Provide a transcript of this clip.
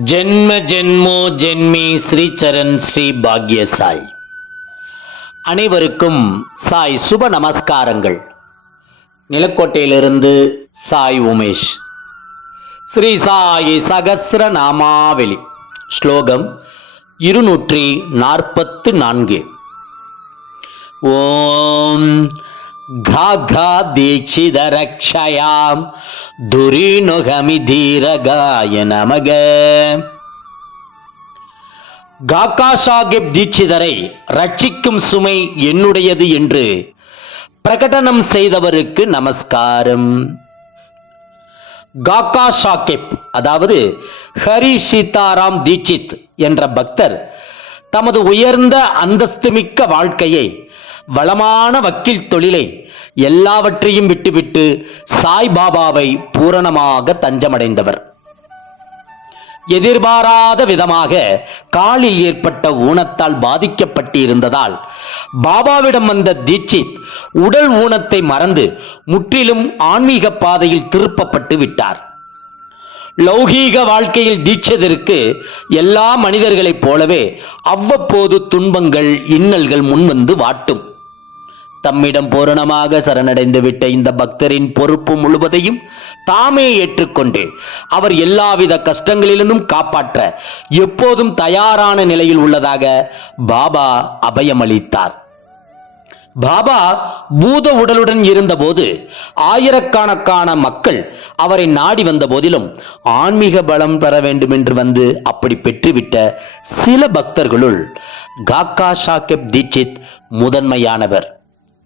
ஜென்ம ஜென்மோ ஜென்மி ஸ்ரீ சரண் ஸ்ரீ பாக்ய சாய் அனைவருக்கும் சாய் சுப நமஸ்காரங்கள். நிலக்கோட்டையிலிருந்து சாய் உமேஷ். ஸ்ரீ சாய் சகசிர நாமாவெளி ஸ்லோகம் இருநூற்றி நாற்பத்து நான்கு. ஓம் ఘాఘా దీక్షిదరక్షయాం ధురీణుగమి ధీరగాయ నమగ காக்கா சாகிப் தீட்சிதரை ரட்சிக்கும் சுமை என்னுடையது என்று பிரகடனம் செய்தவருக்கு நமஸ்காரம். காக்கா சாகிப் அதாவது ஹரி சீதாராம் தீட்சித் என்ற பக்தர் தமது உயர்ந்த அந்தஸ்துமிக்க வாழ்க்கையை வளமான வக்கீல் தொழிலை எல்லாவற்றையும் விட்டுவிட்டு சாய்பாபாவை பூரணமாக தஞ்சமடைந்தவர். எதிர்பாராத விதமாக காலில் ஏற்பட்ட ஊனத்தால் பாதிக்கப்பட்டிருந்ததால் பாபாவிடம் வந்த தீட்சித் உடல் ஊனத்தை மறந்து முற்றிலும் ஆன்மீக பாதையில் திருப்பப்பட்டு விட்டார். லௌகீக வாழ்க்கையில் தீட்சிதருக்கு எல்லா மனிதர்களைப் போலவே அவ்வப்போது துன்பங்கள் இன்னல்கள் முன்வந்து வாட்டும். தம்மிடம் பூரணமாக சரணடைந்து விட்ட இந்த பக்தரின் பொறுப்பு முழுவதையும் தாமே ஏற்றுக்கொண்டு அவர் எல்லாவித கஷ்டங்களிலிருந்தும் காப்பாற்ற எப்போதும் தயாரான நிலையில் உள்ளதாக பாபா அபயமளித்தார். பாபா பூத உடலுடன் இருந்தபோது ஆயிரக்கணக்கான மக்கள் அவரை நாடி வந்த போதிலும் ஆன்மீக பலம் பெற வேண்டும் என்று வந்து அப்படி பெற்றுவிட்ட சில பக்தர்களுள் காக்கா சாகிப் தீட்சித் முதன்மையானவர்.